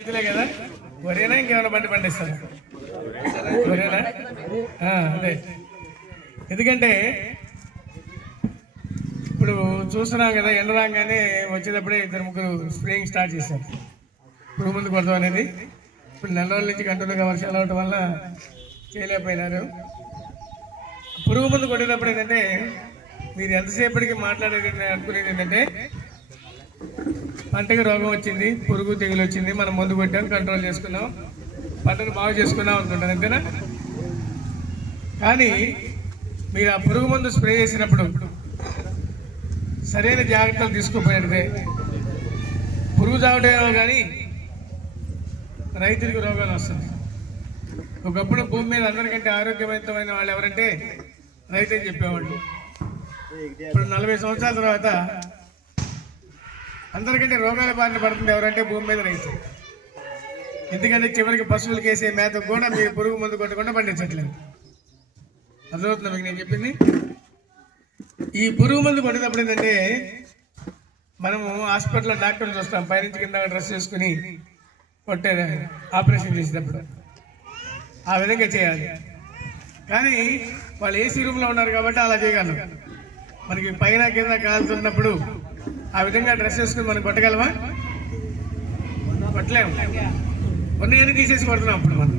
కదా? వరేనా ఇంకేమైనా బండి పండిస్తారు? వరేనా అదే. ఎందుకంటే ఇప్పుడు చూస్తున్నాం కదా ఎండ రాగానే వచ్చేటప్పుడే ఇద్దరు ముగ్గురు స్ప్రేయింగ్ స్టార్ట్ చేశారు. పురుగు ముందు కొడతాం అనేది. ఇప్పుడు నెల రోజుల నుంచి కంటిన్యూగా వర్షాలు అవడం వల్ల చేయలేకపోయినారు. పురుగు ముందు కొట్టేటప్పుడు ఏంటంటే మీరు ఎంతసేపటికి మాట్లాడేది అనుకునేది ఏంటంటే పంటకి రోగం వచ్చింది పురుగు తెగులు వచ్చింది మనం మందు కొట్టాం కంట్రోల్ చేసుకున్నాం పంటను బాగు చేసుకున్నాం అనుకుంటాను అంతేనా? కానీ మీరు ఆ పురుగు మందు స్ప్రే చేసినప్పుడు సరైన జాగ్రత్తలు తీసుకోపోయినట్టే. పురుగు చావటేమో కానీ రైతులకు రోగాలు వస్తుంది ఒకప్పుడు భూమి మీద అందరికంటే ఆరోగ్యవంతమైన వాళ్ళు ఎవరంటే రైతే చెప్పేవాళ్ళు. ఇప్పుడు నలభై సంవత్సరాల తర్వాత అందరికంటే రోగాల బారిన పడుతుంది ఎవరంటే భూమి మీద రైతు. ఎందుకంటే చివరికి పశువులు వేసే మేత కూడా మీరు పురుగు మందు కొట్టకుండా పండించట్లేదు. అర్థమవుతుందా మీకు నేను చెప్పింది? ఈ పురుగు మందు కొట్టేటప్పుడు ఏంటంటే మనము హాస్పిటల్లో డాక్టర్లు చూస్తాం. పైనుంచి కింద డ్రెస్ చేసుకుని కొట్టే ఆపరేషన్ చేసేటప్పుడు. ఆ విధంగా చేయాలి. కానీ వాళ్ళు ఏసీ రూమ్లో ఉన్నారు కాబట్టి అలా చేయగలరు. మనకి పైన కింద కాలుతున్నప్పుడు ఆ విధంగా డ్రెస్ వేసుకుని మనం కొట్టగలమా? కొట్టలేము. కొన్ని తీసేసి కొడుతున్నాం అప్పుడు మనం?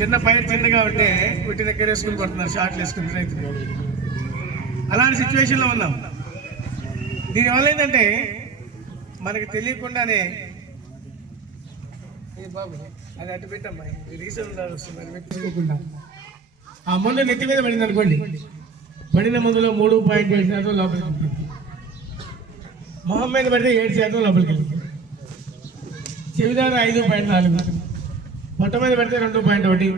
చిన్న పైరు చిన్నగా ఉంటే పుట్టి దగ్గర వేసుకుని కొడుతున్నారు షార్ట్లు వేసుకుని రైతులు. అలాంటి సిచ్యువేషన్లో ఉన్నాం. దీనివల్ల ఏంటంటే మనకి తెలియకుండానే బాబు అది అటు పెట్టమ్మా. రీసెంట్ వస్తుంది పెట్టుకోకుండా. ఆ మందు నెత్తి మీద పడింది అనుకోండి. పడిన మందులో మూడు పాయింట్ వేసినట్టు లోపలికి మొహం మీద పడితే ఏడు శాతం లోపలికి వెళ్తుంది చెవిదార ఐదు పాయింట్ నాలుగు. పొట్ట మీద పెడితే రెండు పాయింట్ ఒకటి.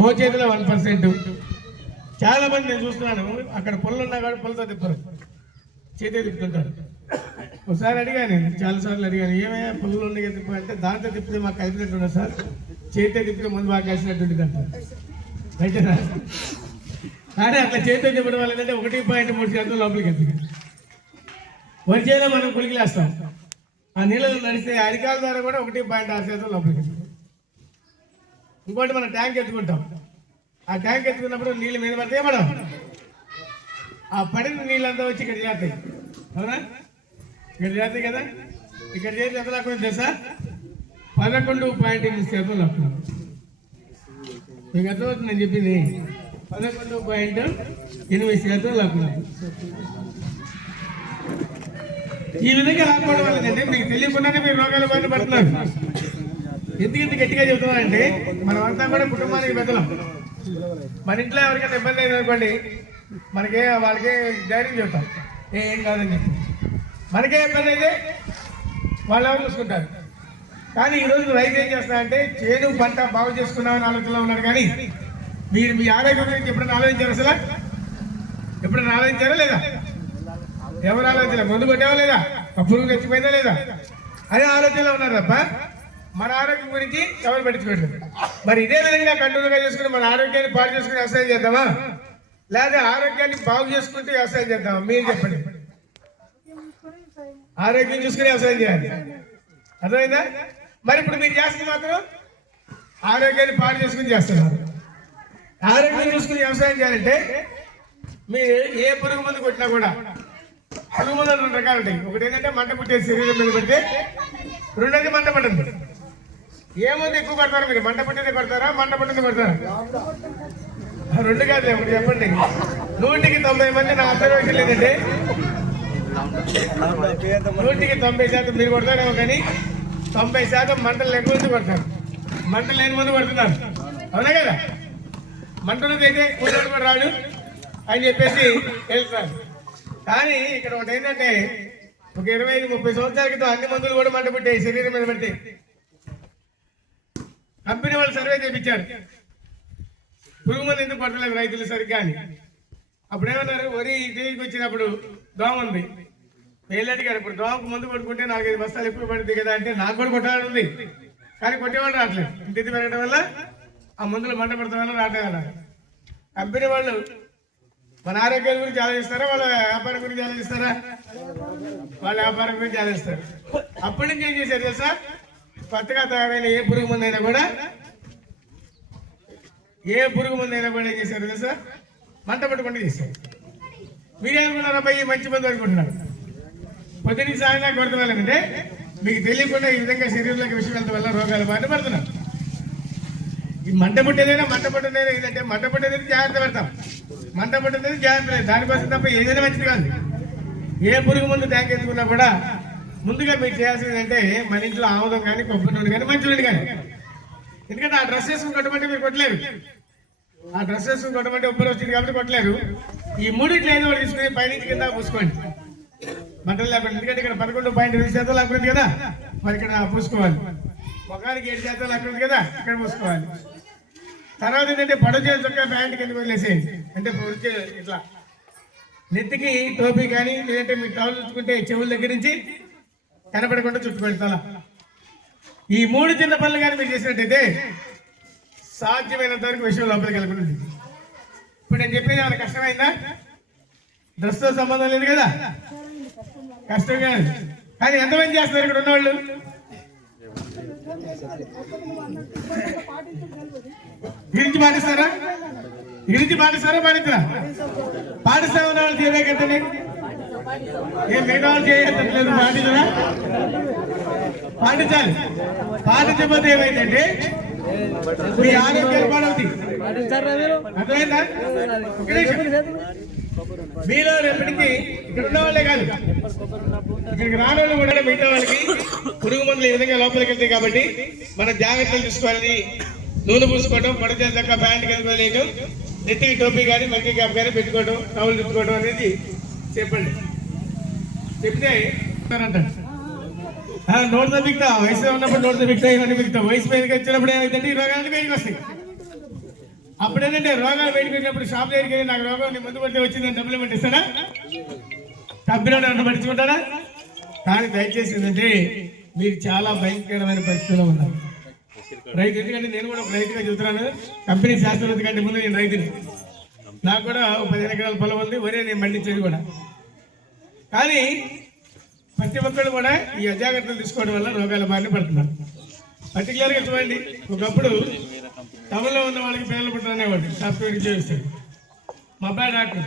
మోచేతిలో వన్ పర్సెంట్. చాలా మంది నేను చూస్తున్నాను. అక్కడ పొలం ఉన్నా కాబట్టి పొలతో తిప్పరు. చేతే తిప్పుతుంటారు. ఒకసారి అడిగాను నేను చాలాసార్లు అడిగాను ఏమైనా పొలం ఉన్నాయి తిప్పంటే దాంతో తిప్పితే మాకు కలిపినట్టు సార్. చేతే తిప్పితే ముందు బాగా కలిసినట్టు ఉంటుంది అంటారు రైటేనా కానీ అట్లా చేతితో తిప్పడం వల్ల ఏంటంటే ఒకటి పాయింట్ మూడు శాతం లోపలికి వెళ్తుంది వరి చేలో మనం కులికిలేస్తాం ఆ నీళ్ళలో నడిస్తే అరికాల ద్వారా కూడా ఒకటి పాయింట్ ఆరు శాతం లోపలికి ఇంకోటి మనం ట్యాంక్ ఎత్తుకుంటాం. ఆ ట్యాంక్ ఎత్తుకున్నప్పుడు నీళ్ళు మీద పడితే మనం ఆ పడిన నీళ్ళంతా వచ్చి ఇక్కడ చేస్తాయి అవునా? ఇక్కడ చేస్తాయి కదా? ఇక్కడ చేసి ఎంత లాక్కుని తెలుసా? పదకొండు పాయింట్ ఎనిమిది శాతం లాక్కున్నాం మీకు అర్థమవుతుంది నేను చెప్పింది? పదకొండు పాయింట్ ఎనిమిది శాతం లాక్కున్నాం ఈ విధంగా లాక్కోవడం వల్ల మీకు తెలియకుండానే మీరు రోగాల బారిన పడుతున్నారు. ఎందుకు ఇంత గట్టిగా చెబుతున్నానంటే మనమంతా కూడా కుటుంబానికి పెద్దలం మన ఇంట్లో ఎవరికైనా ఇబ్బంది అయిందనుకోండి మనకే వాళ్ళకే ధైర్యం చెప్తాం ఏం కాదని చెప్పి. మనకే ఇబ్బంది అయితే వాళ్ళు ఎవరు చూసుకుంటారు. కానీ ఈరోజు రైతు ఏం చేస్తారంటే చేను పంట బాగు చేసుకున్నామని ఆలోచనలో ఉన్నారు కానీ మీరు మీ ఆరోగ్యం గురించి ఎప్పుడైనా ఆలోచించారు అసలు? ఎప్పుడైనా ఆలోచించారా లేదా? ఎవరు ఆలోచన మందు కొట్టావా లేదా? ఆ పురుగు తెచ్చిపోయిందా లేదా? అదే ఆలోచనలో ఉన్నారు తప్ప మన ఆరోగ్యం గురించి ఎవరు పెట్టుకోవట్లేదు మరి ఇదే విధంగా కంట్రోల్గా చేసుకుని మన ఆరోగ్యాన్ని పాడు చేసుకుని వ్యవసాయం చేద్దామా? లేదా ఆరోగ్యాన్ని బాగు చేసుకుంటూ వ్యవసాయం చేద్దామా? మీరు చెప్పండి. ఆరోగ్యం చూసుకుని వ్యవసాయం చేయాలి. అర్థమైందా? మరి ఇప్పుడు మీరు చేస్తుంది మాత్రం ఆరోగ్యాన్ని పాడు చేసుకుని చేస్తున్నారు. ఆరోగ్యం చూసుకుని వ్యవసాయం చేయాలంటే మీరు ఏ పురుగు మందు కొట్టినా కూడా పురుగు రెండు రకాలు ఉంటాయి. ఒకటి ఏంటంటే మంట పుట్టే శరీరం మీద పెడితే రెండోది మంట పడుతుంది ఏముంది ఎక్కువ కొడతారు మీరు? మంట పుట్టింది కొడతారా మంట పుట్టింది కొడతారా రెండు కాదు ఒకటి చెప్పండి. నూటికి తొంభై మంది నా అబ్జర్వేషన్ లేదండి నూటికి తొంభై శాతం మీరు కొడతారేమో కానీ తొంభై శాతం మంటలు లేని ముందు పడతారు. మంటలు లేని ముందు పడుతున్నారు. అవునా కదా? మంటలు అయితే కూర్చోడు కూడా రాడు. అని చెప్పేసి వెళ్తున్నారు. కానీ ఇక్కడ ఒకటి ఏంటంటే ఒక ఇరవై ఐదు ముప్పై సంవత్సరాల క్రితం అన్ని మందులు కూడా మంట పెట్టాయి శరీరం మీద పెట్టి కంపెనీ వాళ్ళు సర్వే చేయించారు పురుగు మంది ఎందుకు పట్టలేదు రైతులు సరిగ్గా అని. అప్పుడు ఏమన్నారు? వరి ఇటీకి వచ్చినప్పుడు దోమ ఉంది. వీళ్ళు అడిగారు ఇప్పుడు దోమకు మందు కొట్టుకుంటే నాలుగైదు బస్తాలు ఎక్కువ పడుతుంది కదా అంటే నాకు కూడా కొట్టాలని ఉంది. కానీ కొట్టేవాళ్ళు రావట్లేదు. ఇంటి పెరగడం వల్ల ఆ మందులు మంట పడతాం రావట్లేదు కంపెనీ వాళ్ళు మన ఆరోగ్యం గురించి ఆలోచిస్తారా? వాళ్ళ వ్యాపారం గురించి ఆలోచిస్తారా? వాళ్ళ వ్యాపారం గురించి ఆలోచిస్తారు. అప్పటి నుంచి ఏం చేశారు తెలుసా? కొత్తగా తయారైన ఏ పురుగు ముందైనా కూడా ఏ పురుగు ముందైనా కూడా ఏం చేశారు తెలుసా? మంట పట్టుకుంటూ చేశారు. మీరేమనుకున్నారా అబ్బాయి మంచి మందు అనుకుంటున్నారు. పొద్దున సాయంగా కొడుతున్నారంటే మీకు తెలియకుండా ఈ విధంగా శరీరంలోకి విషయం వెళ్తాం వల్ల రోగాలు బాధపడుతున్నారు ఈ మంట పుట్టేదైనా మంట పుట్టేదైనా ఏంటంటే మంట జాగ్రత్త పెడతాం. మంట పుట్టేదైనా జాగ్రత్త లేదు దానికోసం తప్ప ఏదైనా మంచిది కాదు. ఏ పురుగు ముందు ట్యాంక్ ఎత్తుకున్నా కూడా ముందుగా మీరు చేయాల్సింది అంటే మన ఇంట్లో ఆముదం కానీ కొబ్బరి నూనె కానీ మంచి నూనె కానీ. ఎందుకంటే ఆ డ్రెస్ వేసుకుని కొట్టమంటే మీరు కొట్టలేరు. ఆ డ్రెస్ వేసుకుని కొట్టమంటే ఉబ్బరు వచ్చింది కాబట్టి కొట్టలేరు. ఈ మూడింట్లో ఏదో ఒకటి తీసుకుని పైనుంచి కింద పూసుకోండి. బట్టలు లేకుండా ఎందుకంటే ఇక్కడ పదకొండు పాయింట్ రెండు శాతం లేకుండా కదా. మరి ఇక్కడ పూసుకోవాలి. ముఖానికి ఏడు శాతం లేకుండా కదా ఇక్కడ పూసుకోవాలి. తర్వాత ఏంటంటే పడచేలు చొక్కా ప్యాంట్ కింద వదిలేసేయండి అంటే వచ్చే ఇట్లా. నెత్తికి టోపీ కానీ లేదంటే మీరు టవల్ చుట్టుకుంటే చెవుల దగ్గర నుంచి కనపడకుండా చుట్టుపెడతా ఈ మూడు చిన్న పనులు కానీ మీరు చేసినట్టయితే సాధ్యమైనంత వరకు విషయం లోపలికి వెళ్ళకుండా. ఇప్పుడు నేను చెప్పేది ఏమైనా కష్టమైందా? డ్రెస్తో సంబంధం లేదు కదా? కష్టం కాదు. కానీ ఎంతమంది చేస్తున్నారు ఇక్కడ ఉన్నవాళ్ళు? గురించి పాటిస్తారా? గురించి పాటిస్తారా పాటిస్తారా? పాటిస్తా ఉన్న వాళ్ళు చేయలేకంటే ఏం మిగతా వాళ్ళు చేయట్లేదు పాటించరా పాటించాలి. పాటించకపోతే ఏమైందంటే మీ ఆరోగ్యాలు పాడవుతాయి అర్థమైందా. మీలో రేపటికి ఇక్కడ ఉన్న వాళ్ళే కాదు. ఇక్కడికి రాని కూడా మిగతా వాళ్ళకి పురుగు మందులు ఈ విధంగా లోపలికి వెళ్తాయి కాబట్టి మనం జాగ్రత్తలు తీసుకోవాలి నూనె పూసుకోవడం పడచేత చక్క ప్యాంట్ కనుకోలేదు నెత్తికి టోపీ కానీ మగ్గి క్యాప్ కానీ పెట్టుకోవడం టవల్ చుట్టుకోవడం అనేది చెప్పండి. చెప్తే నోట్ తగ్గితా వయసు ఉన్నప్పుడు నోట్ తగ్గితా ఇవన్నీ మిగతా వయసు మీదకి వచ్చినప్పుడు ఏమైందంటే ఇరవై రోగాలు వస్తాయి. అప్పుడు ఏంటంటే రోగాలు బయటకు వచ్చినప్పుడు షాప్ దగ్గరికి వెళ్ళి నాకు రోగం ముందు పడితే వచ్చిందని డబ్బులు ఇవ్వండి డబ్బులు నన్ను పట్టించుకుంటారా కానీ దయచేసి ఏంటంటే మీరు చాలా భయంకరమైన పరిస్థితిలో ఉన్నారు. రైతు ఎందుకంటే నేను కూడా ఒక రైతుగా చెబుతున్నాను. కంపెనీ శాస్త్రవేత్త కంటే ముందు నేను రైతుని. నాకు కూడా ఒక పదిహేను ఎకరాల పొలం ఉంది వరే నేను పండించేది కూడా. కానీ ప్రతి ఒక్కరు కూడా ఈ అజాగ్రత్తలు తీసుకోవడం వల్ల రోగాల బారిన పడుతున్నారు. పర్టికులర్గా చూడండి ఒకప్పుడు టౌన్లో ఉన్న వాళ్ళకి పిల్లలు పుట్టారనేవాడు సాఫ్ట్వేర్ చేస్తాడు మా అబ్బాయి డాక్టర్.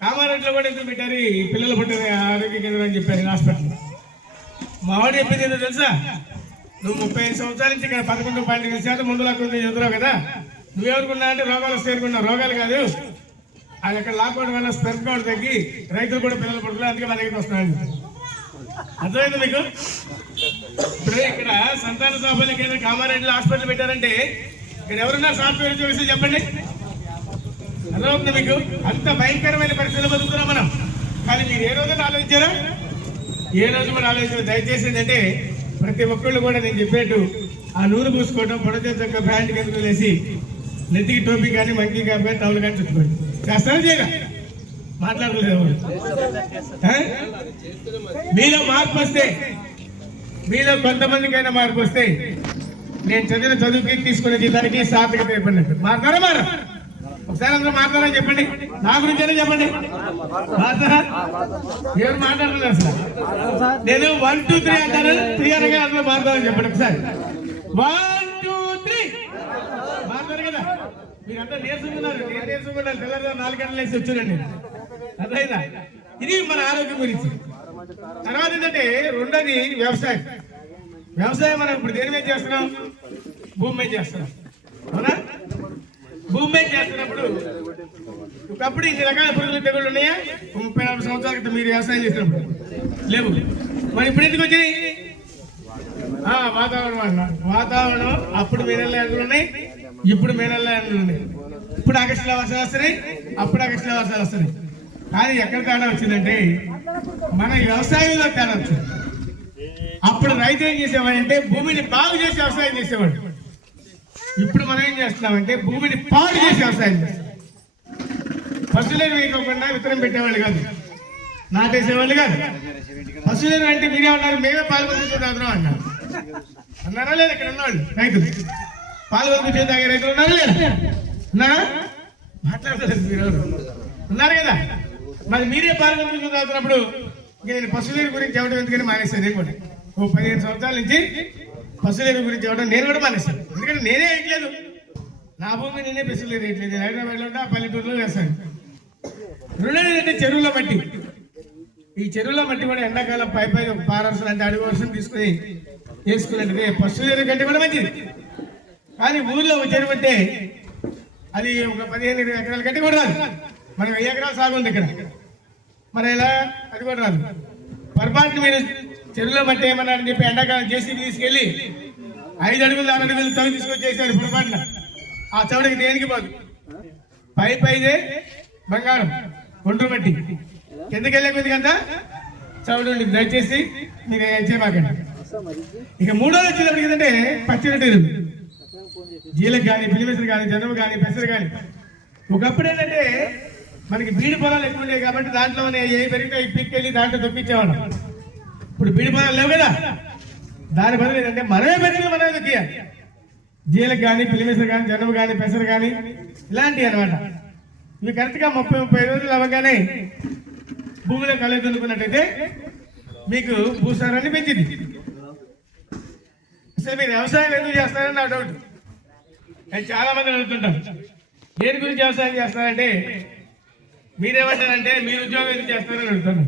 కామారెడ్డిలో కూడా ఎందుకు పెట్టారు? ఈ పిల్లలు పుట్టిన ఆరోగ్య కేంద్రం అని చెప్పారు హాస్పిటల్. మా వాడు చెప్పింది ఏంటో తెలుసా? నువ్వు ముప్పై ఐదు సంవత్సరాల నుంచి ఇక్కడ పదకొండు పాయింట్ ఎనిమిది శాతం ముందు లాక్కుంది చదువురావు కదా? నువ్వెవరుకున్నా అంటే రోగాలు చేరుకున్నావు రోగాలు కాదు. అది అక్కడ లాక్డౌన్ వల్ల స్పెర్మ్ కౌంట్ తగ్గి రైతులు కూడా పిల్లలు పుట్టలేదు అందుకే మన దగ్గరికి వస్తున్నాడు అర్థమైంది మీకు? ఇప్పుడు ఇక్కడ సంతాన సాఫల్య కేంద్రం కామారెడ్డిలో హాస్పిటల్ పెట్టారంటే ఇక్కడ ఎవరున్నారు సాఫ్ట్వేర్ చూసి చెప్పండి? అర్థమవుతుంది మీకు? అంత భయంకరమైన పరిస్థితులు బతుకుతున్నాం మనం. కానీ మీరు ఏ రోజు ఆలోచించారా? ఏ రోజు కూడా ఆలోచించారు? దయచేసి ఏంటంటే ప్రతి ఒక్కళ్ళు కూడా నేను చెప్పేట్టు ఆ నూనె పూసుకోవడం పొడచేత యొక్క బ్రాండ్ కిందకు వేసి నెత్తికి టోపీ కానీ మంకీ క్యాప్ కానీ టవల్ కానీ చుట్టుకోండి. చేస్తారా చేయరా? మాట్లాడలేదు? మీలో మార్పు వస్తే మీలో కొంతమందికైనా మార్పు వస్తే నేను చదివిన చదువుకి తీసుకునే జీతానికి సార్థకత చెప్పండి మారుతారా మారా ఒకసారి అందరూ మాట్లాడారా చెప్పండి? నా గురించైనా చెప్పండి. మాట్లాడరా ఎవరు మాట్లాడలేదు సార్? నేను వన్ టూ త్రీ అంటాను. త్రీ అనగా అందులో మాట్లాడాలని చెప్పండి ఒకసారి. వన్ టూ త్రీ మాట్లాడారు కదా? మీరంతా నేర్చుకున్నారు నేను నేర్చుకున్నాను తెల్లవారు నాలుగు గంటలు వేసి వచ్చానండి. అర్థమైందా? ఇది మన ఆరోగ్యం గురించి. తర్వాత ఏంటంటే రెండోది వ్యవసాయం. వ్యవసాయం మనం ఇప్పుడు దేని మీద చేస్తున్నాం? భూమి మీద చేస్తున్నాం. అవునా? భూమి మీద చేస్తున్నప్పుడు ఒకప్పుడు ఇన్ని రకాల పురుగులు తెగుళ్ళు ఉన్నాయా? ముప్పై నాలుగు సంవత్సరాల క్రితం మీరు వ్యవసాయం చేసినప్పుడు. లేవు. మరి ఇప్పుడు ఎందుకు వచ్చాయి ఆ, వాతావరణం అన్నారు వాతావరణం అప్పుడు మే నెల ఉన్నాయి ఇప్పుడు మే నెల ఉన్నాయి. ఇప్పుడు ఆగస్టులో వర్షాలు వస్తున్నాయి అప్పుడు ఆగస్టులో వర్షాలు వస్తున్నాయి. కానీ ఎక్కడ తేడా వచ్చిందంటే మన వ్యవసాయంలో తేడా వచ్చింది. అప్పుడు రైతు ఏం చేసేవాడంటే భూమిని బాగు చేసి వ్యవసాయం చేసేవాడు. ఇప్పుడు మనం ఏం చేస్తున్నామంటే భూమిని పాడు చేసి వ్యవసాయం చేస్తాం పశువులను వేయకోకుండా విత్తనం పెట్టేవాళ్ళు కాదు. నాటేసేవాళ్ళు కాదు. పశువులను అంటే మీరే ఉన్నారు మేమే పాలు పంపించే తాగుతున్నాం అన్నారు. అన్నారా లేదా ఇక్కడ ఉన్నవాళ్ళు? రైతులు. పాలు పంపించే తాగే రైతులు ఉన్నారా లేదా? ఉన్నారా? మాట్లాడలేదు మీరు ఉన్నారు కదా? మరి మీరే పాలు పంపించే నేను పశువులేరు గురించి చెప్పడం ఎందుకని మానేశాను నేను కూడా. ఓ పదిహేను సంవత్సరాల నుంచి పశువులేరు గురించి ఇవ్వడం నేను కూడా మానేస్తాను ఎందుకంటే నేనే వేయట్లేదు. నా భూమి నేనే పశువులు వేయట్లేదు. నేను హైదరాబాద్లో ఉంటా పల్లెటూరులో వేస్తాను. రెండోది ఏంటంటే చెరువుల మట్టి. ఈ చెరువుల మట్టి కూడా ఎండాకాలం పై పై ఒక పారవలసిన అంటే అడుగు వర్షం తీసుకుని వేసుకున్నట్టు పశువుల కంటే కూడా మంచిది. కానీ ఊర్లో చెరువు అంటే అది ఒక పదిహేను ఇరవై ఎకరాల కంటే కూడా రాదు. మనకి వెయ్యి ఎకరాలు సాగు ఉంది ఇక్కడ. మరి ఇలా అది కూడా రాదు. పొరపాటున మీరు చెరువులో మట్టి ఏమన్నారని చెప్పి ఎండాకాలం చేసి తీసుకెళ్ళి ఐదు అడుగులు ఆరు అడుగులు తవ్వి తీసుకొచ్చేసారు పొరపాటున ఆ చవడకి దేనికి పోదు పై పైదే బంగారం ఒండ్రు మట్టి. కిందకి వెళ్ళే కొద్ది కదా దయచేసి మీరు చేయమాకండి. ఇక మూడోది వచ్చినప్పుడు ఏంటంటే పచ్చిరొట్టు జీలకు కానీ పిలిమిసరు కానీ జనము కానీ పెసరు కానీ ఒకప్పుడు ఏంటంటే మనకి బీడి పొలాలు ఎక్కువ ఉండేవి కాబట్టి దాంట్లోనే ఏ పెరిగితే పిక్కెళ్ళి దాంట్లో తొప్పించేవాళ్ళం. ఇప్పుడు బీడి పొలాలు లేవు కదా? దాని బదులు ఏంటంటే మనమే పెరిగి మనమే తొక్కియాలి జీలకు కానీ పిలిమిసరు కానీ జనము కానీ పెసలు కానీ ఇలాంటివి అనమాట ఇవి కరెక్ట్గా ముప్పై ముప్పై రోజులు అవ్వగానే భూమిలో కలెదునుకున్నట్టయితే మీకు భూసారాన్ని పెంచింది అసలు మీరు వ్యవసాయం ఎందుకు చేస్తారని నా డౌట్ నేను చాలా మంది అడుగుతుంటాను దేని గురించి వ్యవసాయం చేస్తారంటే మీరేమంటారంటే మీరు ఉద్యోగం ఎందుకు చేస్తారని అడుగుతాను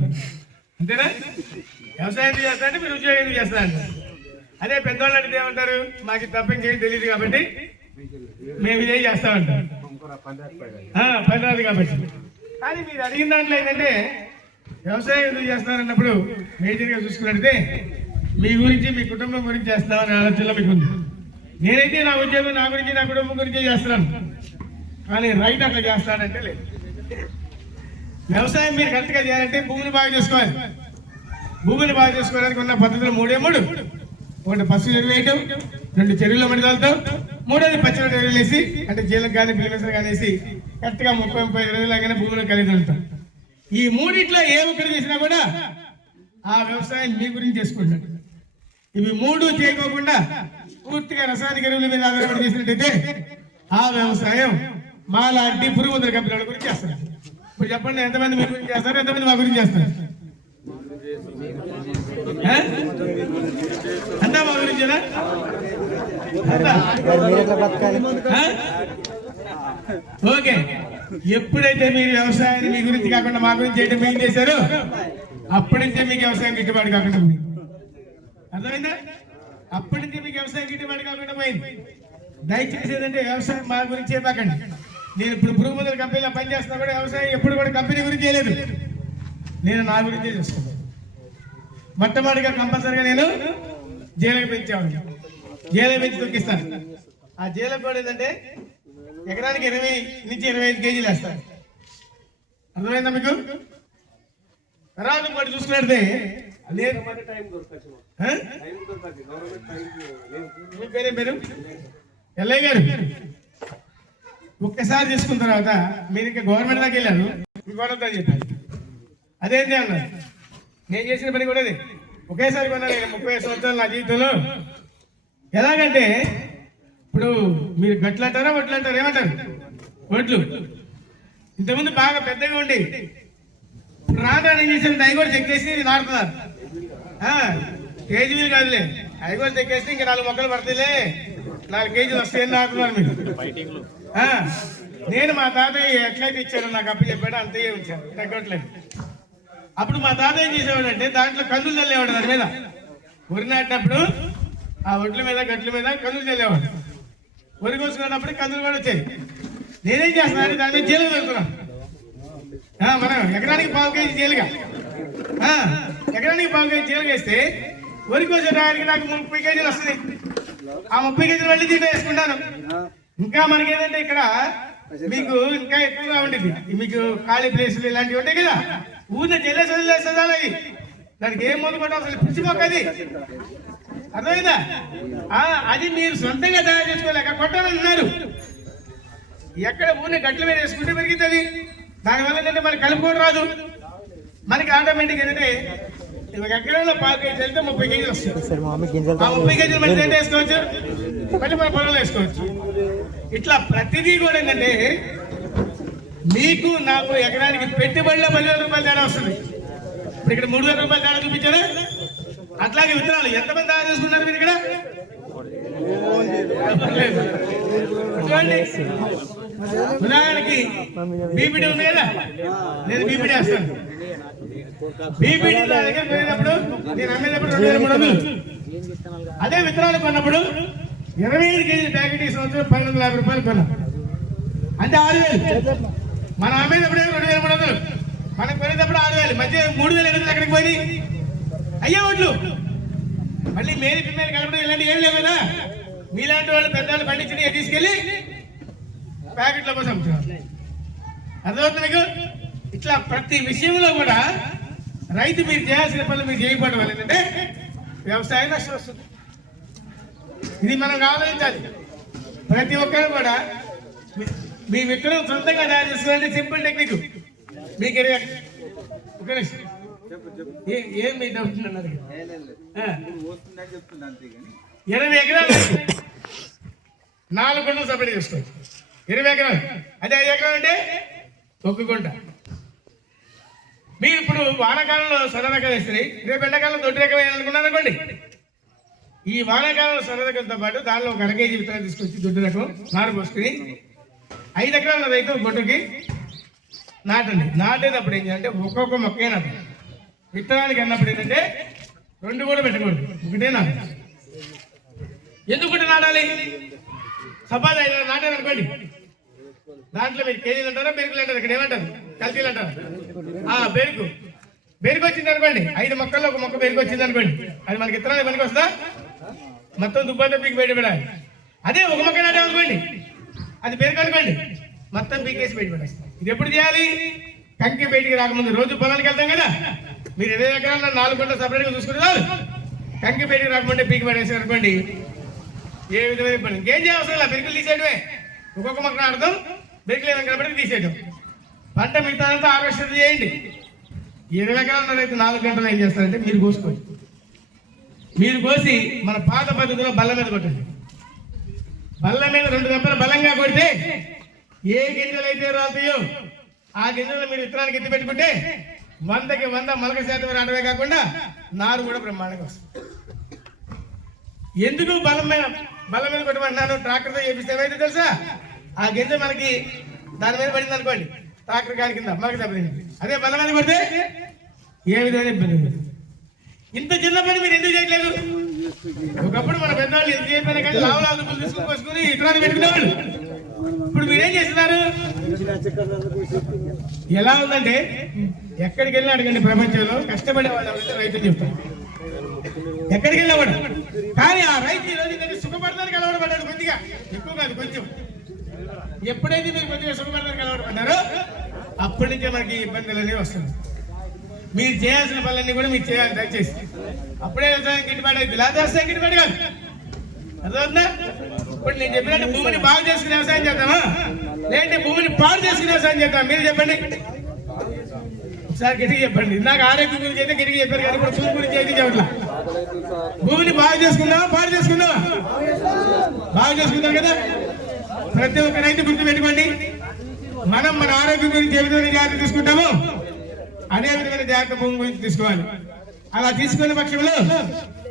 అంతేనా? వ్యవసాయం ఎందుకు చేస్తారంటే మీరు ఉద్యోగం ఎందుకు చేస్తారంట అదే పెద్దవాళ్ళు అడిగితే ఏమంటారు? మాకు తప్ప ఇంకేం తెలియదు కాబట్టి మేము ఇదే చేస్తామంటాం ఆ, పని రాదు కాబట్టి. కానీ మీరు అడిగిన దాంట్లో ఏంటంటే వ్యవసాయం ఎందుకు చేస్తున్నారన్నప్పుడు మేజర్గా చూసుకున్నట్టే మీ గురించి మీ కుటుంబం గురించి చేస్తామని ఆలోచనలో మీకు ఉంది. నేనైతే నా ఉద్యోగం నా గురించి నా కుటుంబం గురించి చేస్తున్నాను. కానీ రైట్ అట్లా చేస్తానంటే లేదు. వ్యవసాయం మీరు కరెక్ట్గా చేయాలంటే భూమిని బాగా చేసుకోవాలి. భూమిని బాగా చేసుకోవడానికి ఉన్న పద్ధతులు మూడే మూడు. ఒకటి పసుపు చెరువు వేయటం రెండు చెరువుల మడిదాలతో మూడోది పచ్చడి చెరువులు వేసి అంటే జీలకు కానీ బిల్లిమిసలు కానీ వేసి కరెక్ట్గా ముప్పై ముప్పై రోజులాగానే భూమిలో కలిగి ఉంటాం ఈ మూడిట్లో ఏ ఒక్కరు చేసినా కూడా ఆ వ్యవసాయం మీ గురించి చేసుకుంటాడు ఇవి మూడు చేయకోకుండా పూర్తిగా రసాయనిక ఎరువుల మీద ఆధారపడి చేసినట్టయితే ఆ వ్యవసాయం మాలాంటి పురుగు మందుల కంపెనీల గురించి చేస్తారు ఇప్పుడు చెప్పండి ఎంతమంది మీ గురించి చేస్తారు ఎంతమంది మా గురించి చేస్తారు? అంతా మా గురించేనా? ఓకే. ఎప్పుడైతే మీరు వ్యవసాయాన్ని మీ గురించి కాకుండా మా గురించి చేయడం ఏం చేశారు అప్పటి నుంచే మీకు వ్యవసాయం గిట్టుబాటు కాకుండా ఉంది అర్థమైందా? అప్పటి నుంచి మీకు వ్యవసాయం గిట్టుబాటు కాకుండా పోయింది. దయచేసి ఏంటంటే వ్యవసాయం మా గురించి చెప్పకండి నేను ఇప్పుడు పురుగు మందుల కంపెనీలో పనిచేస్తున్నా కూడా వ్యవసాయం ఎప్పుడు కూడా కంపెనీ గురించి చేయలేదు. నేను నా గురించే చేసుకున్నాను మొట్టమొదటిగా కంపల్సరిగా నేను జైలుకి పెంచాను జైలు పెంచి తొక్కిస్తాను. ఆ జైలు కూడా ఏంటంటే ఎకరానికి ఇరవై నుంచి ఇరవై ఐదు కేజీలు వేస్తాను అర్థమైందా మీకు? తర్వాత ఇంకోటి చూసుకున్నట్టే. లేదు. మీ పేరేం పేరు? ఎల్లయ్య గారు. ఒక్కసారి తీసుకున్న తర్వాత మీరు ఇంకా గవర్నమెంట్ దాకా వెళ్ళారు మీకు కొనొద్దని అని చెప్పారు అదేంటి అన్నారు. నేను చేసిన పని కూడా అదే. ఒకేసారి కొన్నాను నేను ముప్పై సంవత్సరాలు నా జీవితంలో. ఎలాగంటే ఇప్పుడు మీరు గట్లు అంటారా వడ్లు అంటారా ఏమంటారు? వడ్లు. ఇంతకుముందు బాగా పెద్దగా ఉండి ఇప్పుడు ఏం చేసిన అవి కూడా నాడుతున్నారు నాటుతున్నారు. కేజీ మీరు కాదులే. అవి కూడా చెక్ ఇంకా నాలుగు మొక్కలు పడతాయిలే. నాలుగు కేజీలు వస్తాయని నాటుతున్నారు మీరు. నేను మా తాతయ్య ఎట్లయితే ఇచ్చాను నాకు అప్పు చెప్పాడు అంతే ఉంచాను తగ్గట్లేదు. అప్పుడు మా తాతయ్య ఏం చేసేవాడు అంటే దాంట్లో కందులు చల్లేవాడు దాని మీద. వరి నాటినప్పుడు ఆ ఒడ్ల మీద గట్ల మీద కందులు చల్లేవాడు. వరి కోసుకున్నప్పుడు కందులు కూడా వచ్చాయి. నేనేం చేస్తున్నాను దాని మీద జైలు వెళ్తున్నాను. మనం ఎకరానికి పావు కేజీ జైలుగా. ఎకరానికి పావు కేజీ జైలు వేస్తే వరి కోసేటానికి నాకు ముప్పై కేజీలు వస్తుంది. ఆ ముప్పై కేజీలు మళ్ళీ తీట వేసుకుంటాను. ఇంకా మనకి ఏంటంటే ఇక్కడ మీకు ఇంకా ఎక్కువగా ఉండేది మీకు ఖాళీ ప్లేసులు ఇలాంటివి ఉంటాయి కదా. ఊరిని చెల్లె చదివేస్తుంది అవి. దానికి ఏం ముందు పట్టాలి అసలు పిచ్చి మొక్క అది. అర్థమైందా? అది మీరు సొంతంగా తయారు చేసుకోలేక కొట్టాలన్నారు. ఎక్కడ ఊరిని గట్ల మీద వేసుకుంటే పెరుగుతుంది. దానివల్ల ఏంటంటే మనకి కలుపుకోవడం రాదు. మనకి ఆటోమేటిక్ ఏంటంటే ఒక ఎకరంలో పావు కేజీ వెళ్తే ముప్పై కేజీలు వస్తుంది ఆ ముప్పై కేజీలు మళ్ళీ వేసుకోవచ్చు? మళ్ళీ మన పొలంలో వేసుకోవచ్చు. ఇట్లా ప్రతిదీ కూడా ఏంటంటే మీకు నాకు ఎకరానికి పెట్టుబడిలో పదివేల రూపాయలు తేడా వస్తుంది. ఇప్పుడు ఇక్కడ మూడు వేల రూపాయలు తేడా చూపించారా? అట్లాగే విత్తనాలు ఎంతమంది తయారు చేసుకున్నారు మీరు ఇక్కడ? ఉదాహరణకి బీపీడీ ఉంది కదా? నేను బీపీడీ వేస్తాను. బీపీడీ నా దగ్గర పోయినప్పుడు నేను అమ్మేటప్పుడు రెండు వేల మూడు వందలు. అదే విత్తనాలు కొన్నప్పుడు ఇరవై ఐదు కేజీల ప్యాకెట్ ఈ సంవత్సరం పన్నెండు వందల యాభై రూపాయలు కొన్నాం అంటే ఆరు వేలు. మనం అమ్మేటప్పుడు రెండు వేల మూడు వందలు. మనం కొనేటప్పుడు ఆరు వేలు. మధ్య మూడు వేల ఎనిమిది అక్కడికి పోయి అయ్యే ఒడ్లు మళ్ళీ మేలు ఫిమేల్ కలపడం ఇలాంటి ఏం లేవు కదా. మీలాంటి వాళ్ళు పెద్దవాళ్ళు పండించిన తీసుకెళ్ళి ప్యాకెట్లో కోసం అర్థమవుతుంది మీకు ఇట్లా ప్రతి విషయంలో కూడా రైతు మీరు చేయాల్సిన పనులు మీరు చేయకపోవడం వల్ల ఏంటంటే వ్యవసాయం నష్టం వస్తుంది. ఇది మనం ఆలోచించాలి ప్రతి ఒక్కరు కూడా మీ- విత్తనం సొంతంగా తయారు చేసుకోవాలంటే సింపుల్ టెక్నిక్. మీకు ఒక నిమిషం. ఏ- మీ డౌట్. ఇరవై ఎకరాలు నాలుగు గుంటలు సపరేట్ చేసుకోవచ్చు. ఇరవై ఎకరాలు. అదే ఐదు ఎకరాలు అంటే ఒక గుంట. మీరు ఇప్పుడు వానాకాలంలో సొర రకాలు వేస్తున్నాయి. రేపు ఎండాకాలం దొడ్డు రకం వేయాలనుకున్నారు అనుకోండి ఈ వానాకాలం సొర పాటు దానిలో ఒక అరకేజీ విత్తనాలు తీసుకొచ్చి దొడ్డు రకం నారు పోసుకుని ఐదు ఎకరాల రైతు గొడ్డుకి నాటండి. నాటేటప్పుడు ఏం చేయాలంటే ఒక్కొక్క మొక్కే నాటండి విత్తనానికి అన్నప్పుడు ఏంటంటే రెండు కూడా పెట్టకూడదు. ఒకటే నాటు ఎందుకు నాటాలి? సపాద ఐదు నాటారు అనుకోండి. దాంట్లో మీరు కేజీలు అంటారా బెరుకులు అంటారు? ఇక్కడ ఏమంటారు? కల్తీలు అంటారు? ఆ బెరుకు బెరుకు వచ్చింది అనుకోండి. ఐదు మొక్కల్లో ఒక మొక్క బెరుకు వచ్చింది అనుకోండి. అది మనకి ఇత్తనాలు పనికి వస్తుందా? మొత్తం దుబ్బంతా పీకి బయట పెడాలి. అదే ఒక మొక్క నాటాం అనుకోండి. అది పేరు కనుకోండి. మొత్తం పీకేసి బయట ఇది ఎప్పుడు చేయాలి కంకి బయటికి రాకముందు. రోజు పొలానికి వెళ్తాం కదా. మీరు ఇరవై ఎకరాల నాలుగు గంటలు సపరేట్గా చూసుకుంటారు కంకి బయటికి రాకముందే పీకి పడేసారు అనుకోండి. ఏ విధమైన ఇబ్బంది ఇంకేం చేయవసరం లేదు. బెరుకులు తీసేయడమే. ఒక్కొక్క మొక్క నాటుతాం. బెరికలు ఏమైనా కనబడి తీసేయడం పంట మిగతాదంతా ఆకర్షణ చేయండి. ఇరవై ఎకరాల రైతు నాలుగు గంటలు ఏం చేస్తారంటే మీరు కోసుకోండి. మీరు కోసి మన పాత పద్ధతిలో బల్ల మీద కొట్టండి. బల్ల మీద రెండు దెబ్బలు బలంగా కొడితే ఏ గింజలు అయితే రాతాయో ఆ గింజలు మీరు విత్తనానికి ఎత్తి పెట్టుకుంటే వందకి వంద మొలక శాతం రావడమే కాకుండా నారు కూడా బ్రహ్మాండంగా వస్తుంది. ఎందుకు బలం మీద బలం మీద కొట్టమంటున్నాను? ట్రాక్టర్తో చేపిస్తే ఏమైతే తెలుసా? ఆ గింజ మనకి దాని మీద పడింది అనుకోండి ట్రాక్టర్ కాని కింద మనకి దెబ్బతింది అదే బలం మీద కొడితే ఏ విధంగా ఇబ్బంది ఇంత చిన్న పని మీరు ఎందుకు చేయట్లేదు? ఒకప్పుడు మన పెద్దవాళ్ళు ఎంత చేయకపోయినా కానీ లావు లావు దుబ్బులు తీసుకుని పోసుకుని ఇతరాన్ని పెట్టుకునేవాళ్ళు. ఇప్పుడు మీరేం చేస్తున్నారు? ఎలా ఉందంటే ఎక్కడికి వెళ్ళినా అడగండి ప్రపంచంలో కష్టపడే వాళ్ళు ఎవరైతే రైతులు చెప్తారు. ఎక్కడికి వెళ్ళేవాడు కానీ ఆ రైతు ఈరోజు రోజు ఏంటంటే సుఖపడతానికి అలవాటు కొద్దిగా. ఎక్కువ కాదు కొంచెం. ఎప్పుడైతే మీరు కొద్దిగా సుఖపడతానికి అలవాటు పడ్డారో అప్పటి నుంచే మనకి ఇబ్బందులు అనేవి వస్తుంది మీరు చేయాల్సిన పనులన్నీ కూడా మీరు చేయాలి దయచేసి. అప్పుడే వ్యవసాయం గిట్టుబాటు అయింది లేదా వ్యవసాయం గిట్టుబాటు కాదు. అర్థమవుతుందా? ఇప్పుడు నేను చెప్పినట్టు భూమిని బాగు చేసుకుని వ్యవసాయం చేద్దామా? లేదంటే భూమిని పాడు చేసుకుని వ్యవసాయం చేద్దాం మీరు చెప్పండి. ఒకసారి గట్టిగా చెప్పండి. నాకు ఆరోగ్యం గురించి అయితే గట్టిగా చెప్పారు కానీ ఇప్పుడు చూపు గురించి అయితే చెప్పట్లా. భూమిని బాగు చేసుకుందామా? పాడు చేసుకుందామా? బాగు చేసుకుందాం కదా. ప్రతి ఒక్క రైతు గుర్తు పెట్టుకోండి మనం మన ఆరోగ్యం గురించి ఏ విధంగా జాగ్రత్త తీసుకుంటామో అదే విధమైన జాగ్రత్త భూమి గురించి తీసుకోవాలి. అలా తీసుకునే పక్షంలో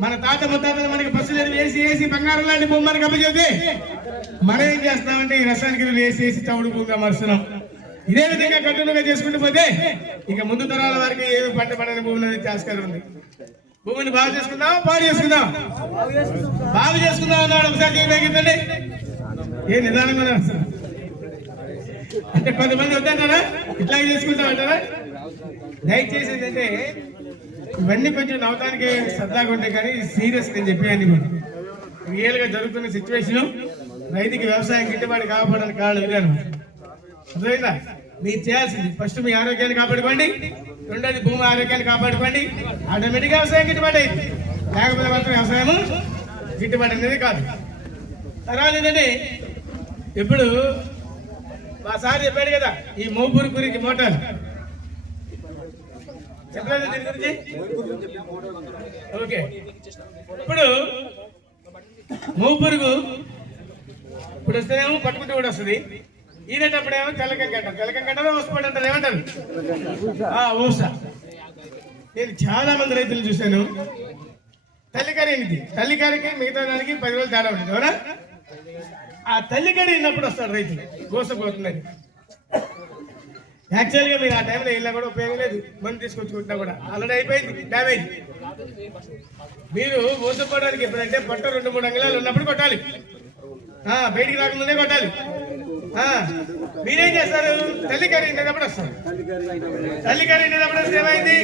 మన తాత ముత్తాతలు మనకి బస్సులు వేసి వేసి బంగారం లాంటి భూమి మనకి అప్పచెబితే మనం ఏం చేస్తామంటే ఈ రసానికి ఎరువులు వేసి వేసి చౌడు భూమిగా మరుస్తున్నాం. ఇదే విధంగా కఠినంగా చేసుకుంటూ పోతే ఇక ముందు తరాల వారికి ఏమి పంట పడని భూములు అనేది ఆస్కారం ఉంది. భూమిని బాగు చేసుకుందాం పాడు చేసుకుందాం బాగు చేసుకుందాం అన్నాడు. ఒకసారి ఏమైందండి ఏ నిదానంగా అంటే కొంతమంది వద్దంటారా? ఇట్లాగే చేసుకుంటాం అంటారా దయచేసి ఏంటంటే ఇవన్నీ కొంచెం నవ్వడానికి సరదాగా ఉంటాయి కానీ సీరియస్ నేను చెప్పేయండి కూడా. రియల్గా జరుగుతున్న సిచ్యువేషన్ రైతుకి వ్యవసాయం గిట్టుబాటు కాపాడాలని కారణం ఇదే అనమాట అర్థమైందా? మీరు చేయాల్సింది ఫస్ట్ మీ ఆరోగ్యాన్ని కాపాడుకోండి రెండోది భూమి ఆరోగ్యాన్ని కాపాడుకోండి ఆటోమేటిక్గా వ్యవసాయం గిట్టుబాటు అయింది లేకపోతే మాత్రం వ్యవసాయము గిట్టుబాటు అనేది కాదు. తర్వాత ఏంటంటే ఇప్పుడు మా సార్ చెప్పాడు కదా ఈ మోపూరు గురించి మోటార్. చెప్పలేదు దీని గురించి. ఓకే. ఇప్పుడు మోపురుగు ఇప్పుడు వస్తేనేమో పట్టుకుంటే కూడా వస్తుంది. ఈనేటప్పుడేమో తెల్లకంకి అంటారు తెల్లకంకి అంటారు అంటారు ఏమంటారు? ఆ, ఊస. నేను చాలా మంది రైతులు చూశాను. తల్లి కర్రీ మిగతా దానికి పది రోజులు తేడా ఉంటుంది. అవునా? ఆ తల్లి అయినప్పుడు వస్తాడు రైతులు గోసపోతుందని యాక్చువల్గా మీరు ఆ టైంలో ఇలా కూడా ఉపయోగం లేదు. మందు తీసుకొచ్చుకుంటున్నా కూడా. ఆల్రెడీ అయిపోయింది. డ్యామేజ్ మీరు మోసపోవడానికి ఎప్పుడంటే పొట్ట రెండు మూడు అంగళాలు ఉన్నప్పుడు కొట్టాలి. బయటికి రాకుండానే కొట్టాలి. మీరేం చేస్తారు? తల్లి కర్రీ అయినప్పుడు వస్తారు. తల్లి కర్రీ అయినప్పుడు వస్తే ఏమైంది?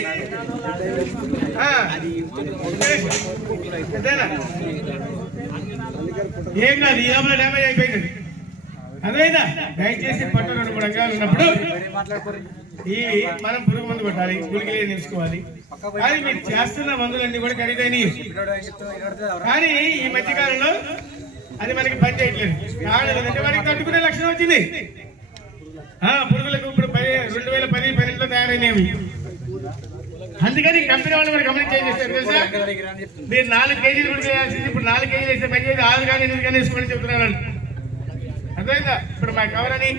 ఏం కాదు ఈ లోపల డ్యామేజ్ అయిపోయింది. అదేనా దయచేసి పట్టు కూడా ఉన్నప్పుడు ఈ మనం పురుగు మందు కొట్టాలి గురిగిలే నేర్చుకోవాలి కానీ మీరు చేస్తున్న మందులన్నీ కూడా ఖరీదైనవి. కానీ ఈ మధ్య కాలంలో అది మనకి పని చేయట్లేదు. కారణం మనకి తట్టుకునే లక్షణం వచ్చింది. పురుగులకు ఇప్పుడు పది రెండు వేల పది పన్నెండులో తయారైనవి. అందుకని కంపెనీ వాళ్ళు మరి గమనించి ఏం చేస్తారు తెలుసా? మీరు నాలుగు కేజీలు కూడా చేయాల్సింది ఇప్పుడు నాలుగు కేజీలు వేస్తే పని చేసి ఆరు కానీ ఎనిమిది కానీ వేసుకోమని చెప్తున్నారు అర్థమైందా? ఇప్పుడు మా కవరని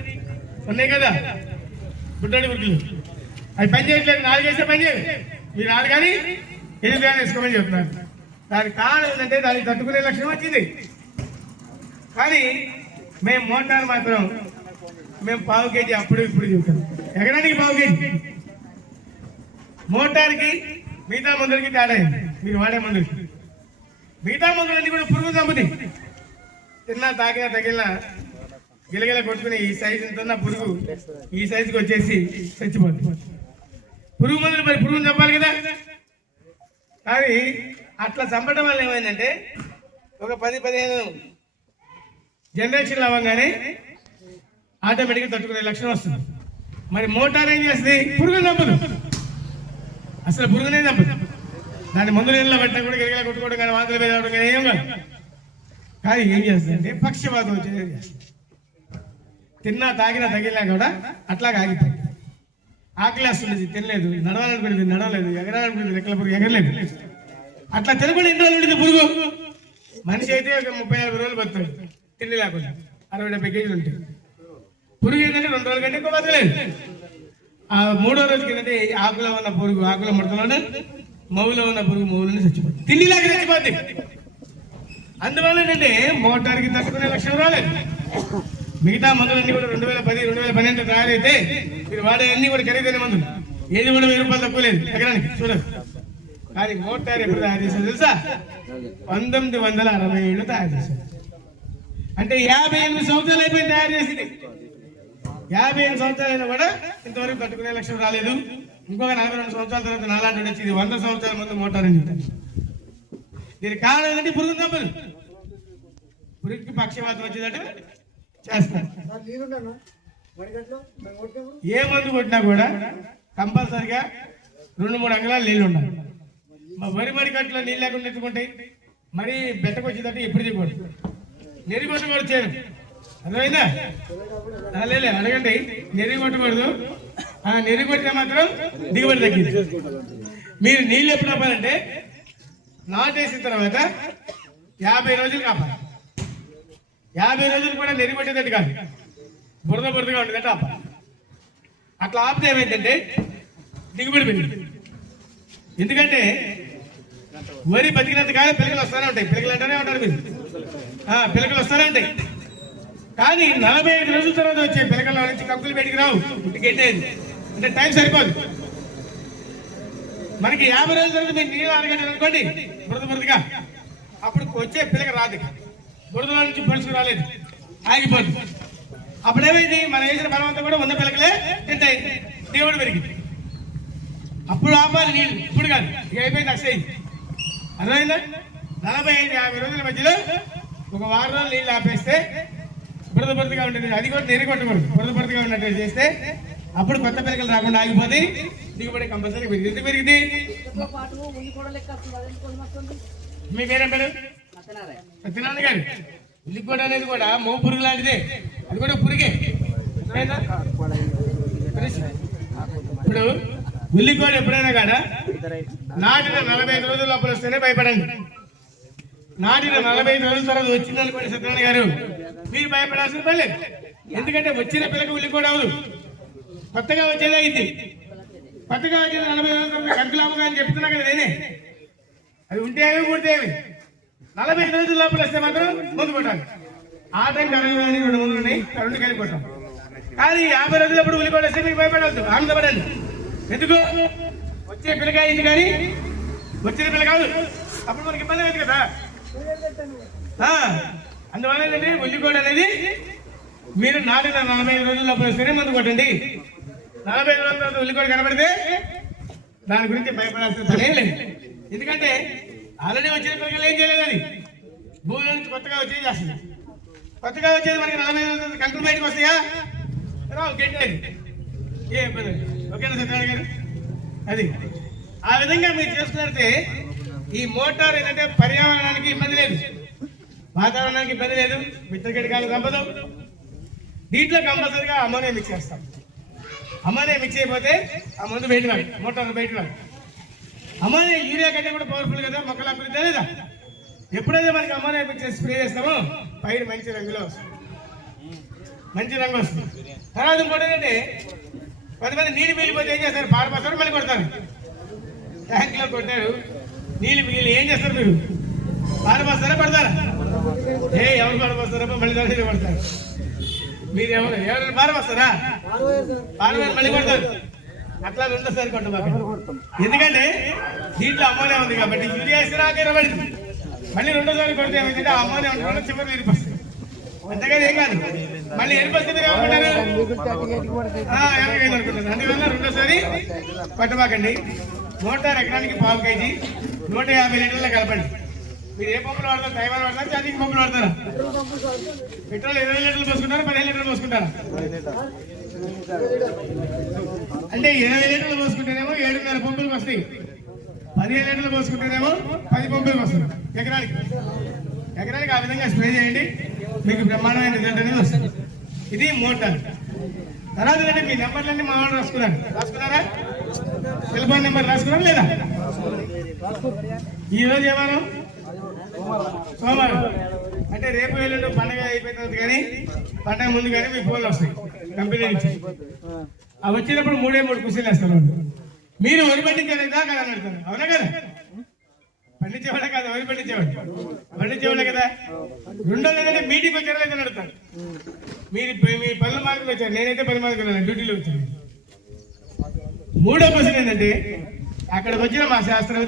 ఉన్నాయి కదా? గుడ్డడి గుడ్లు. అవి పని చేయట్లేదు నాలుగు వేసే పని చేయదు. మీరు నాలుగు కానీ ఎనిమిది కానీ వేసుకోమని చెప్తున్నారు. దానికి కారణం ఏంటంటే దానికి తట్టుకునే లక్ష్యం వచ్చింది. కానీ మేము మోటార్ మాత్రం మేము పావు కేజీ అప్పుడు ఇప్పుడు చెప్తాం. ఎకరానికి పావు కేజీ. మోటార్కి మిగతా మందులకి తేడా మీరు వాడే మందులకి మిగతా మందులన్నీ కూడా పురుగు చంపుతాయి తిన్నా తాకినా తగిలినా గిలగిల కొట్టుకుని ఈ సైజు ఉన్న పురుగు. ఈ సైజుకి వచ్చేసి చచ్చిపోతుంది పురుగు మందులు మరి పురుగుని చంపాలి కదా? కానీ అట్లా చంపడం వల్ల ఏమైందంటే ఒక పది పదిహేను జనరేషన్లు అవ్వగానే ఆటోమేటిక్గా తట్టుకునే లక్షణం వస్తుంది. మరి మోటార్ ఏం చేస్తుంది? పురుగుని చంపదు. అసలు పురుగునే చంపదు. దాని మందులు నీళ్ళలో పెట్టడం కూడా గిలగిల కొట్టుకోవడం కానీ వాంతులు మీద రావడం కానీ ఏం కాదు. కానీ ఏం చేస్తుందంటే పక్షపాతం వచ్చేది. చేస్తుంది తిన్నా తాగినా తగిలినా కూడా అట్లాగే ఆగిపోయి ఆకలి తినలేదు. నడవాలనుకునేది నడవలేదు ఎగరాలనుకునేది రెక్కల పురుగు ఎగరలేదు. అట్లా తినకుండా ఎన్ని రోజులు ఉండేది పురుగు? మనిషి అయితే ఒక ముప్పై నలభై రోజులు బతుకుతాడు. తిండి లేకుండా అరవై డెబ్బై కేజీలు ఉంటాయి పురుగు ఏంటంటే రెండు రోజుల కంటే ఎక్కువ బతకలేదు. ఆ మూడో రోజుకి ఏంటంటే ఆకులో ఉన్న పురుగు ఆకులో ముడతలోనే మౌలో ఉన్న పురుగు మౌలని చచ్చిపోతుంది. తిండి లేక చచ్చిపోతుంది అందువల్ల ఏంటంటే మోటార్కి తట్టుకునే లక్షణం రాలేదు. మిగతా మందులన్నీ కూడా రెండు వేల పది రెండు వేల పన్నెండు తయారైతే మీరు వాడే అన్ని కూడా ఖరీదైన మందులు. ఏది కూడా వెయ్యి రూపాయలు తక్కువ లేదు. ఎకరానికి చూడదు కానీ మోటార్ ఎప్పుడు తయారు చేశారు తెలుసా? పంతొమ్మిది వందల అరవై ఏళ్ళు తయారు చేశారు. అంటే యాభై ఎనిమిది సంవత్సరాలు అయిపోయింది తయారు చేసింది. యాభై ఎనిమిది సంవత్సరాలు అయినా కూడా ఇంతవరకు తట్టుకునే లక్ష్యం రాలేదు. ఇంకొక నలభై రెండు సంవత్సరాల తర్వాత నాలాంటి వచ్చి ఇది వంద సంవత్సరాల ముందు మోటార్ అని దీనికి కారణం ఏంటంటే పురుగు తప్పదు పురుగుకి పక్షవాతం వచ్చిందంటే చేస్తారు ఏ మందు కొట్టినా కూడా కంపల్సరిగా రెండు మూడు అంగళాలు నీళ్ళు ఉండాలి. వరి వరి కట్టులో నీళ్ళు లేకుండా ఎత్తుకుంటాయి మరి బెట్టకు వచ్చేటట్టు ఎప్పుడు చేయకూడదు నెరి కొట్టకూడదు చేయను అర్థమైందా లేలే అడగండి. నెరి కొట్టకూడదు ఆ నెరి కొట్టితే మాత్రం దిగుబడి తగ్గింది. మీరు నీళ్ళు ఎప్పుడు ఆపాలంటే నాటేసిన తర్వాత యాభై రోజులు కాపాలి. యాభై రోజులు కూడా నెరిపెట్టేటట్టు కాదు. బురద బురదగా ఉండేటట్టు ఆప. అట్లా ఆపితే ఏమైందంటే దిగుబడి పెరిగింది. ఎందుకంటే వరి బతికినంత కానీ పిలకలు వస్తూనే ఉంటాయి. పిలకలు అంటూనే ఉంటారు మీరు. పిలకలు వస్తూనే ఉంటాయి. కానీ నలభై ఐదు రోజుల తర్వాత వచ్చే పిల్లకల నుంచి కంకులు బయటికి రావు. ఇంటికెట్టేది అంటే టైం సరిపోదు. మనకి యాభై రోజుల తర్వాత మీరు నీళ్ళు అరగంటలు అనుకోండి బురద బురదగా. అప్పుడు వచ్చే పిల్లక రాదు బురదలో నుంచి పలుసుకు రాలేదు. ఆగిపోతుంది అప్పుడు ఏమైంది మనం వేసిన బలవంతం కూడా ఉన్న పిల్లకలే తింటాయి. దేవుడు పెరిగింది అప్పుడు ఆపాలి నీళ్ళు. ఇప్పుడు కాదు. ఇక అయిపోయింది అక్షయ్ అర్థమైందా? నలభై ఐదు యాభై రోజుల మధ్యలో ఒక వారం రోజులు నీళ్ళు ఆపేస్తే బురద బురదగా ఉంటుంది అది కూడా నీరు కొట్టకూడదు. బురద బురదగా ఉన్నట్టు చేస్తే అప్పుడు కొత్త పిల్లకలు రాకుండా ఆగిపోతే దిగుబడి కంపల్సరీ పెరిగింది ఎందుకు పెరిగింది? మీ పేరేం పేరు? సత్యనారాయణ సత్యనారాయణ గారు ఉల్లికోట అనేది కూడా మో పురుగు లాంటిదే. అది కూడా పురుగే. ఇప్పుడు ఉల్లికోట ఎప్పుడైనా కాడ నాటిన నలభై ఐదు రోజుల లోపల వస్తేనే భయపడండి. నాటిన నలభై ఐదు రోజుల తర్వాత వచ్చింది అనుకోండి సత్యనారాయణ గారు. మీరు భయపడాల్సిన పని లేదు. ఎందుకంటే వచ్చిన పిల్లకి ఉల్లికోట అవదు కొత్తగా వచ్చేదే అయింది. కొత్తగా వచ్చేది నలభై రోజుల తర్వాత కంకులాముగా అని చెప్తున్నా కదా నేనే. అవి ఉంటే ఏమి కూడితే ఏమి నలభై ఐదు రోజుల లోపల వస్తే మాత్రం ముందు పెట్టాలి. ఆ టైం కరెంట్ కానీ రెండు ముందు ఉన్నాయి రెండు కలిపి పెట్టాం కానీ యాభై రోజులప్పుడు ఉల్లి వస్తే మీకు భయపడవద్దు ఆనందపడండి ఎందుకు? వచ్చే పిల్లకాయ ఇది కానీ వచ్చిన పిల్ల కాదు. అప్పుడు మనకి ఇబ్బంది లేదు కదా. అందువల్ల ఏంటంటే ఉల్లికోడ అనేది మీరు నాటిన నలభై ఐదు రోజుల లోపల వస్తేనే మందు కొట్టండి. నలభై ఐదు రోజుల తర్వాత ఉల్లికోడ కనబడితే దాని గురించి భయపడాల్సిన పని లేదు. ఎందుకంటే ఆల్రెడీ వచ్చిన పిల్లలు ఏం చేయలేదు అది. భూమి నుంచి కొత్తగా వచ్చేది చేస్తుంది కొత్తగా వచ్చేది మనకి నలభై ఐదు కంట్రోల్ బయటకు వస్తాయా? రావు గెట్టేది. ఏ ఇబ్బంది ఓకేనా సత్యనారాయణ గారు? అది. ఆ విధంగా మీరు చేసుకున్నట్టే ఈ మోటార్ ఏంటంటే పర్యావరణానికి ఇబ్బంది లేదు. వాతావరణానికి ఇబ్బంది లేదు. మిత్రకెడకాలు కాదు కంపదు దీంట్లో కంపల్సరిగా అమ్మోనియా మిక్స్ చేస్తాం. అమ్మోనియా మిక్స్ అయిపోతే ఆ మందు బయట మోటార్ బయట రాదు. అమ్మాయి యూరియా కంటే కూడా పవర్ఫుల్ కదా మొక్కలు అభివృద్ధి లేదా? ఎప్పుడైతే మనకి అమ్మాయి మిక్స్ చేసి స్ప్రే చేస్తామో పైరు మంచి రంగులో వస్తుంది. మంచి రంగు వస్తుంది. తర్వాత ఇంకోటి ఏంటంటే కొంతమంది నీళ్ళు మిగిలిపోతే ఏం చేస్తారు? పారిపోతారు మళ్ళీ కొడతారు. ట్యాంక్లో కొట్టారు. నీళ్ళు మిగిలి ఏం చేస్తారు మీరు? పారిపోస్తారా పడతారా ఏ ఎవరు పారిపోస్తారా మళ్ళీ దాని పడతారు మీరు ఎవరు ఎవరైనా పారిపోస్తారా పారిపోయారు మళ్ళీ కొడతారు. అట్లా రెండోసారి కొట్టబాక ఎందుకంటే దీంట్లో అమ్మోనే ఉంది కాబట్టి యూరియా వేస్తే పడింది మళ్ళీ రెండోసారి కొడితే ఏమైందంటే అమ్మోనే ఉండడం చివరి ఎరిపోస్తుంది అంతేగాని ఏం కాదు. మళ్ళీ ఎరిపోస్తే మీరు ఏమనుకుంటారు ఆ, అందువల్ల రెండోసారి పట్టబాకండి నూట ఎకరానికి పావు కేజీ నూట యాభై లీటర్ల కలపండి. మీరు ఏ పంపులు వాడతారు? తైవాన్ వాడతారు? చార్జింగ్ పంపులు వాడతారా? పెట్రోల్ ఇరవై లీటర్లు పోసుకుంటారా? పదిహేను లీటర్లు పోసుకుంటారా? అంటే ఇరవై లీటర్లు పోసుకుంటేనేమో ఏడున్నర పంపులకు వస్తాయి. పదిహేను లీటర్లు పోసుకుంటేనేమో పది పంపులకు వస్తుంది ఎకరానికి. ఎకరానికి ఆ విధంగా స్ప్రే చేయండి. మీకు బ్రహ్మాండమైన రిజల్ట్ అనేది వస్తుంది. ఇది మోటార్. తర్వాత అంటే మీ నెంబర్లన్నీ మా వాళ్ళు రాసుకున్నాను రాసుకున్నారా? సెల్ఫోన్ నెంబర్ రాసుకున్నాం లేదా? ఈ రోజు సోమవారం. అంటే రేపు ఎల్లుండి పండగ అయిపోయిన తర్వాత కానీ పండగ ముందు కానీ మీ ఫోన్లు వస్తాయి. కంపెనీ నుంచి. అవి వచ్చినప్పుడు మూడే మూడు కుర్చీలు వేస్తారు వాళ్ళు. మీరు వరి పండించేదా కదా అని అడుగుతారు అవునా కదా? పండించేవాడే కదా వరి పండించేవాడు పండించేవాడే కదా? రెండో ఏంటంటే మీటింగ్ వచ్చారా లేదని అడుగుతారు. మీరు మీ పనుల మార్కులు వచ్చారు. నేనైతే పని మార్కులు వెళ్ళాను డ్యూటీలో వచ్చాను. మూడో క్వశ్చన్ ఏంటంటే అక్కడికి వచ్చిన మా శాస్త్రవేత్త